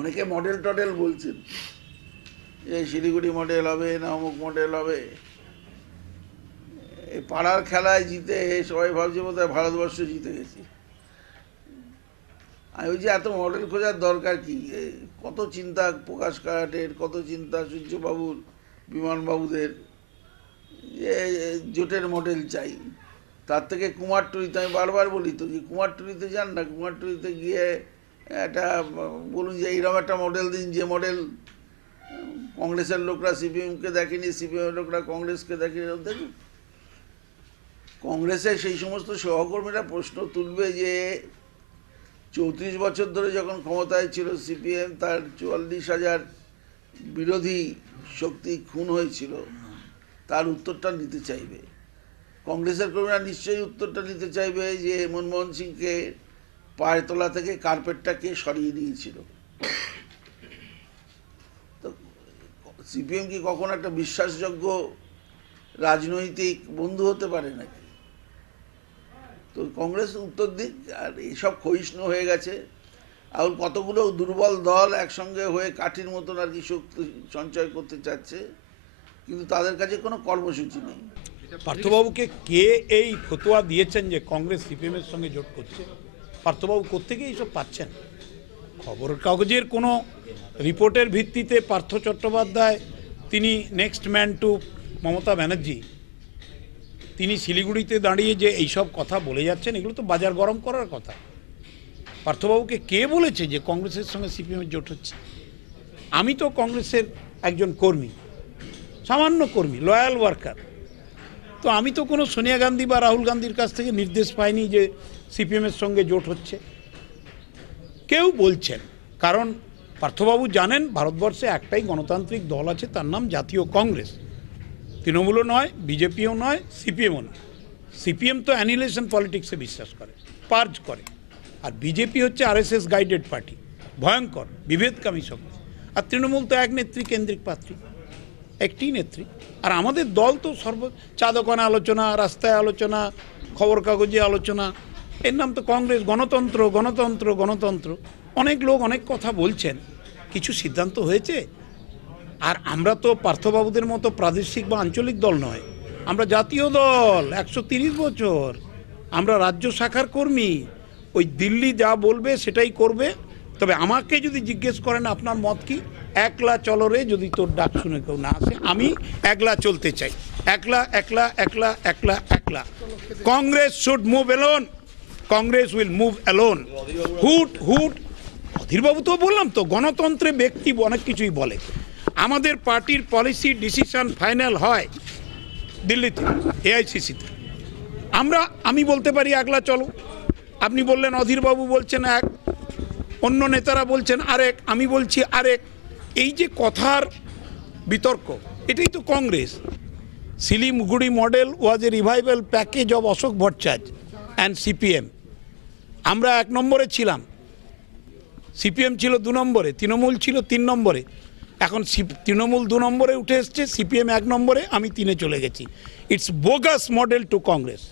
অনেকে মডেল টডেল বলছেন যে শিলিগুড়ি মডেল হবে না অমুক মডেল হবে। এই পাড়ার খেলায় জিতে সবাই ভাবছে বোধহয় ভারতবর্ষ জিতে গেছি। আমি বলছি এত মডেল খোঁজার দরকার কি? কত চিন্তা প্রকাশ কারাটের, কত চিন্তা সূর্যবাবুর, বিমানবাবুদের, যে জোটের মডেল চাই। তার থেকে কুমারটুলিতে, আমি বারবার বলি তো যে কুমারটুলিতে যান না, কুমারটুলিতে গিয়ে একটা বলুন যে এইরকম একটা মডেল দিন, যে মডেল কংগ্রেসের লোকরা সিপিএমকে দেখেনি, সিপিএমের লোকরা কংগ্রেসকে দেখেনি। দেখুন কংগ্রেসের সেই সমস্ত সহকর্মীরা প্রশ্ন তুলবে যে 34 বছর ধরে যখন ক্ষমতায় ছিল সিপিএম, তার 44,000 বিরোধী শক্তি খুন হয়েছিল, তার উত্তরটা নিতে চাইবে। কংগ্রেসের কর্মীরা নিশ্চয়ই উত্তরটা নিতে চাইবে যে মনমোহন সিংকে পায়ের তলা থেকে কার্পেটটাকে সরিয়ে দিয়েছিল। তো সিপিএম কি কখনো একটা বিশ্বাসযোগ্য রাজনৈতিক বন্ধু হতে পারে নাকি? তো কংগ্রেস উত্তর দিক। আর এইসব ক্ষয়িষ্ণু হয়ে গেছে, আর কতগুলো দুর্বল দল একসঙ্গে হয়ে কাঠির মতন আর কি শক্তি সঞ্চয় করতে চাচ্ছে, কিন্তু তাদের কাছে কোনো কর্মসূচি নেই। পার্থবাবুকে কে এই ফতোয়া দিয়েছেন যে কংগ্রেস সিপিএমের সঙ্গে জোট করছে? পার্থবাবু কোত্থেকে এইসব পাচ্ছেন? খবরের কাগজের কোনো রিপোর্টের ভিত্তিতে পার্থ চট্টোপাধ্যায়, তিনি next man to Mamata Banerjee, তিনি শিলিগুড়িতে দাঁড়িয়ে যে এইসব কথা বলে যাচ্ছেন, এগুলো তো বাজার গরম করার কথা। পার্থবাবুকে কে বলেছে যে কংগ্রেসের সঙ্গে সিপিএমের জোট হচ্ছে? আমি তো কংগ্রেসের একজন কর্মী, সামান্য কর্মী, লয়াল ওয়ার্কার। তো আমি তো কোনো সোনিয়া গান্ধী বা রাহুল গান্ধীর কাছ থেকে নির্দেশ পাইনি যে সিপিএমের সঙ্গে জোট হচ্ছে। কেউ বলছেন, কারণ পার্থবাবু জানেন ভারতবর্ষে একটাই গণতান্ত্রিক দল আছে, তার নাম জাতীয় কংগ্রেস। তৃণমূলও নয়, বিজেপিও নয়, সিপিএমও নয়। সিপিএম তো অ্যানিহিলেশন পলিটিক্সে বিশ্বাস করে, পার্জ করে। আর বিজেপি হচ্ছে আরএসএস গাইডেড পার্টি, ভয়ঙ্কর বিভেদকামী শক্তি। আর তৃণমূল তো এক নেত্রী কেন্দ্রিক পার্টি, একটি নেত্রী। আর আমাদের দল তো চা দোকানে আলোচনা, রাস্তায় আলোচনা, খবর কাগজে আলোচনা, এর নাম তো কংগ্রেস। গণতন্ত্র গণতন্ত্র গণতন্ত্র, অনেক লোক অনেক কথা বলছেন, কিছু সিদ্ধান্ত হয়েছে। আর আমরা তো পার্থবাবুদের মতো প্রাদেশিক বা আঞ্চলিক দল নয়, আমরা জাতীয় দল, 130 বছর। আমরা রাজ্য শাখার কর্মী, ওই দিল্লি যা বলবে সেটাই করবে। তবে আমাকে যদি জিজ্ঞেস করেন আপনার মত কি, একলা চলরে যদি তোর ডাক শুনে কেউ না আসে, আমি একলা চলতে চাই। একলা একলা একলা একলা একলা। Congress should move alone, Congress will move alone. হুট হুট। অধীরবাবু তো বললাম তো, গণতন্ত্রে ব্যক্তি অনেক কিছুই বলে। আমাদের পার্টির পলিসি ডিসিশন ফাইনাল হয় দিল্লিতে, এআইসিসিতে। আমি বলতে পারি একলা চলো, আপনি বললেন, অধীরবাবু বলছেন এক, অন্য নেতারা বলছেন আরেক, আমি বলছি আরেক। এই যে কথার বিতর্ক, এটাই তো Congress. Siliguri model was a revival package of Ashok Bhattacharya and CPM. আমরা 1 নম্বরে ছিলাম, সিপিএম ছিল 2 নম্বরে, তৃণমূল ছিল 3 নম্বরে। এখন তৃণমূল 2 নম্বরে উঠে এসছে, সিপিএম 1 নম্বরে, আমি 3-এ চলে গেছি। It's bogus model to Congress.